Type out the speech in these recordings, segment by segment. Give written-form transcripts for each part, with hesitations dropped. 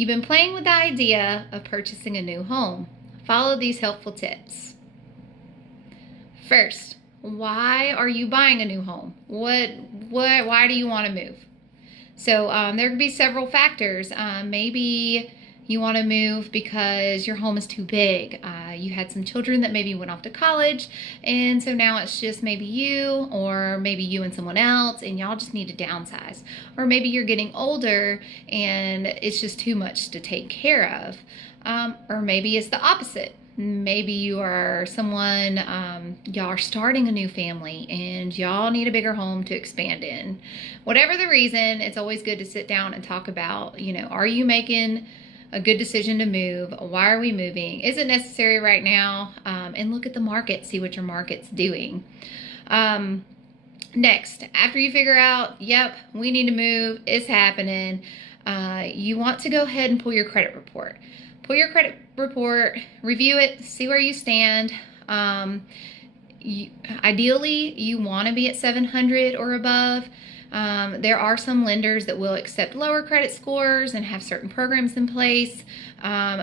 You've been playing with the idea of purchasing a new home. Follow these helpful tips. First, why are you buying a new home? Why do you want to move? So there could be several factors. Maybe you want to move because your home is too big. You had some children that maybe went off to college, and so now it's just maybe you, or maybe you and someone else, and y'all just need to downsize. Or maybe you're getting older and it's just too much to take care of. Or maybe it's the opposite. Maybe you are someone, y'all are starting a new family and y'all need a bigger home to expand in. Whatever the reason, it's always good to sit down and talk about, are you making a good decision to move? Why are we moving? Is it necessary right now? And look at the market, see what your market's doing. Next, after you figure out, yep, we need to move, it's happening, you want to go ahead and pull your credit report. Pull your credit report, review it, see where you stand. Ideally, you want to be at 700 or above. There are some lenders that will accept lower credit scores and have certain programs in place.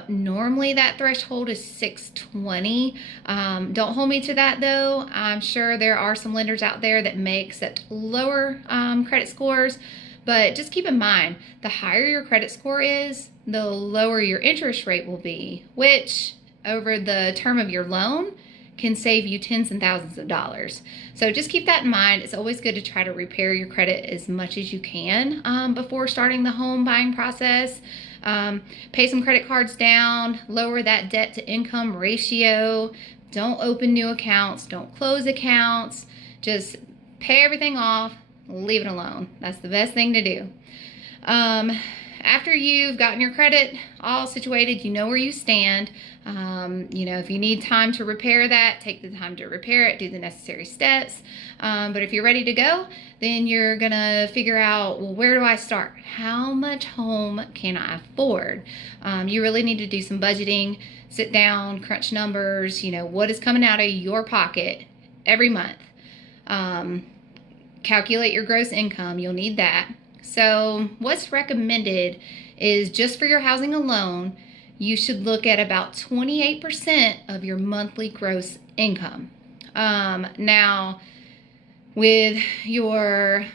Normally that threshold is 620. Don't hold me to that though. I'm sure there are some lenders out there that may accept lower credit scores. But just keep in mind, the higher your credit score is, the lower your interest rate will be, which over the term of your loan can save you tens and thousands of dollars. So just keep that in mind. It's always good to try to repair your credit as much as you can before starting the home buying process. Pay some credit cards down, lower that debt to income ratio. Don't open new accounts, don't close accounts. Just pay everything off, leave it alone. That's the best thing to do. After you've gotten your credit all situated, you know where you stand. If you need time to repair that, take the time to repair it, do the necessary steps. But if you're ready to go, then you're gonna figure out, well, where do I start? How much home can I afford? You really need to do some budgeting, sit down, crunch numbers, what is coming out of your pocket every month. Calculate your gross income, you'll need that. So what's recommended is just for your housing alone, you should look at about 28% of your monthly gross income. Now, with your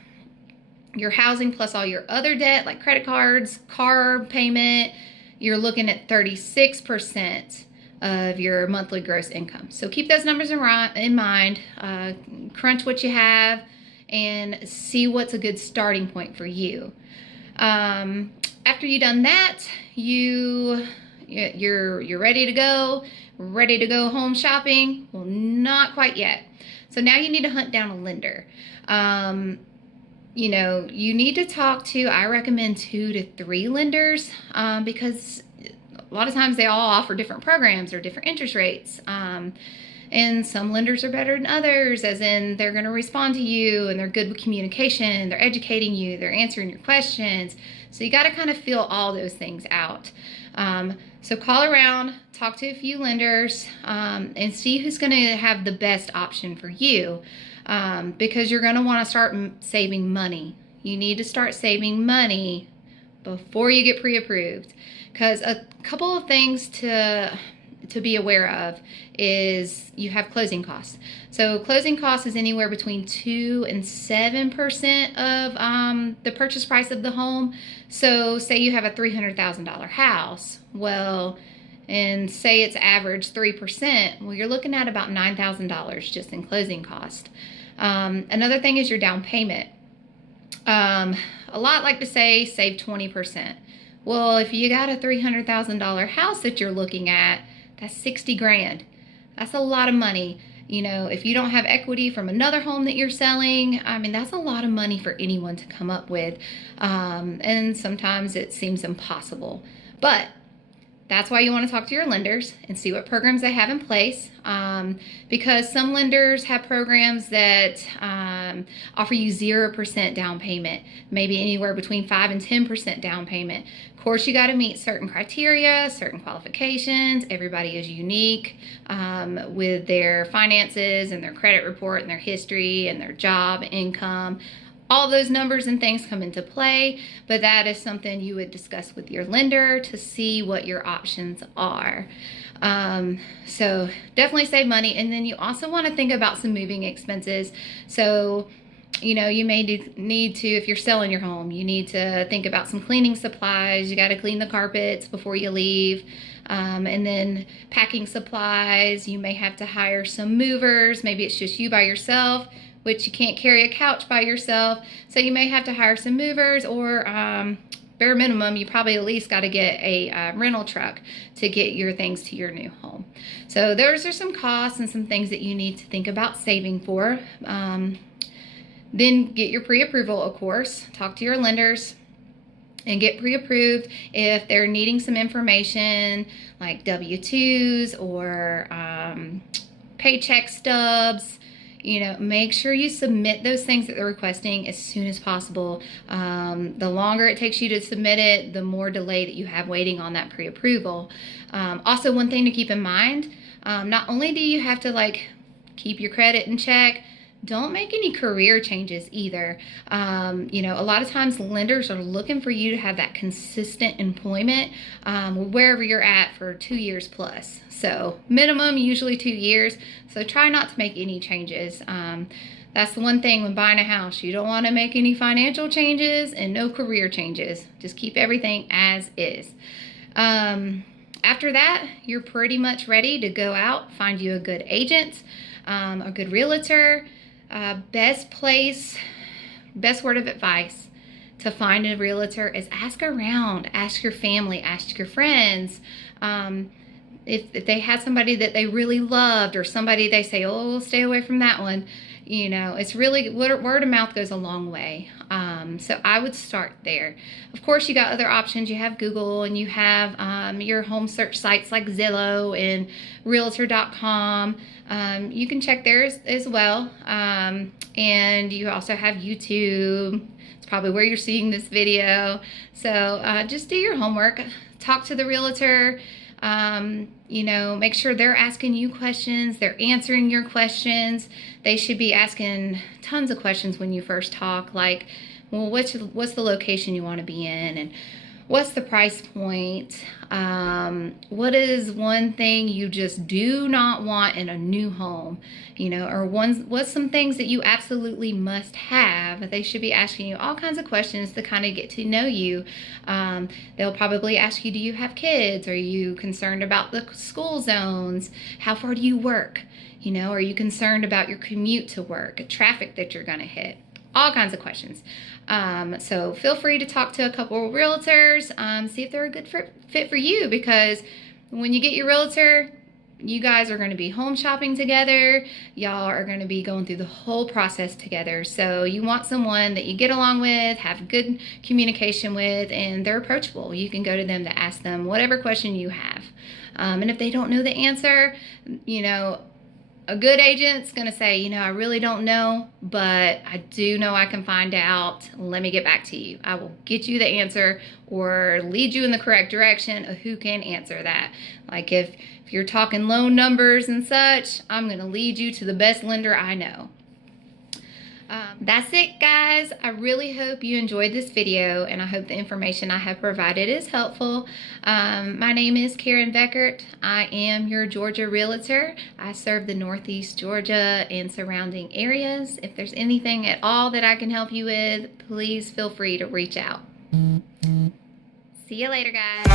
housing plus all your other debt, like credit cards, car payment, you're looking at 36% of your monthly gross income. So keep those numbers in mind, crunch what you have, and see what's a good starting point for you. After you've done that, you're ready to go home shopping. Well, not quite yet. So now you need to hunt down a lender. You need to talk to, I recommend 2 to 3 lenders, because a lot of times they all offer different programs or different interest rates. And some lenders are better than others, as in they're going to respond to you and they're good with communication, they're educating you, they're answering your questions. So you got to kind of feel all those things out. So call around, talk to a few lenders, and see who's going to have the best option for you, because you're going to want to start saving money. You need to start saving money before you get pre-approved, because a couple of things to be aware of is you have closing costs. So closing costs is anywhere between 2 and 7% of the purchase price of the home. So say you have a $300,000 house, well, and say it's average 3%, well, you're looking at about $9,000 just in closing cost. Another thing is your down payment. A lot like to say save 20%. Well, if you got a $300,000 house that you're looking at, that's 60 grand. That's a lot of money. If you don't have equity from another home that you're selling, that's a lot of money for anyone to come up with. And sometimes it seems impossible. But that's why you want to talk to your lenders and see what programs they have in place, because some lenders have programs that offer you 0% down payment, maybe anywhere between 5 and 10% down payment. Of course, you got to meet certain criteria, certain qualifications. Everybody is unique with their finances and their credit report and their history and their job, income, all those numbers and things come into play, but that is something you would discuss with your lender to see what your options are. So definitely save money. And then you also want to think about some moving expenses. So, you know, you may need to, if you're selling your home, you need to think about some cleaning supplies. You got to clean the carpets before you leave. And then packing supplies. You may have to hire some movers. Maybe it's just you by yourself, which you can't carry a couch by yourself. So you may have to hire some movers, or bare minimum, you probably at least got to get a rental truck to get your things to your new home. So those are some costs and some things that you need to think about saving for. Then get your pre-approval, of course. Talk to your lenders and get pre-approved if they're needing some information like W-2s or paycheck stubs. You know, make sure you submit those things that they're requesting as soon as possible. The longer it takes you to submit it, the more delay that you have waiting on that pre-approval. Also, one thing to keep in mind, not only do you have to keep your credit in check, don't make any career changes either. You know, a lot of times lenders are looking for you to have that consistent employment wherever you're at for 2 years plus. So minimum, usually 2 years. So try not to make any changes. That's the one thing when buying a house. You don't want to make any financial changes and no career changes. Just keep everything as is. After that, you're pretty much ready to go out, find you a good agent, a good realtor. Best word of advice to find a realtor is ask around, ask your family, ask your friends. If they had somebody that they really loved, or somebody they say, oh, stay away from that one, you know, it's really, word of mouth goes a long way. So I would start there. Of course, you got other options. You have Google, and you have your home search sites like Zillow and Realtor.com. You can check there as well. And you also have YouTube. It's probably where you're seeing this video. So just do your homework. Talk to the realtor. You know, make sure they're asking you questions, they're answering your questions. They should be asking tons of questions when you first talk, like, well, what's the location you want to be in, and what's the price point? What is one thing you just do not want in a new home? You know, or what's some things that you absolutely must have? They should be asking you all kinds of questions to kind of get to know you. They'll probably ask you, do you have kids? Are you concerned about the school zones? How far do you work? You know, are you concerned about your commute to work, traffic that you're going to hit? All kinds of questions. So feel free to talk to a couple of realtors, see if they're a good fit for you, because when you get your realtor, you guys are going to be home shopping together. Y'all are going to be going through the whole process together. So you want someone that you get along with, have good communication with, and they're approachable. You can go to them to ask them whatever question you have. And if they don't know the answer, you know, a good agent's going to say, you know, I really don't know, but I do know I can find out. Let me get back to you. I will get you the answer or lead you in the correct direction of who can answer that. Like if you're talking loan numbers and such, I'm going to lead you to the best lender I know. That's it, guys. I really hope you enjoyed this video, and I hope the information I have provided is helpful. My name is Karen Vechart. I am your Georgia Realtor. I serve the Northeast Georgia and surrounding areas. If there's anything at all that I can help you with, please feel free to reach out. See you later, guys.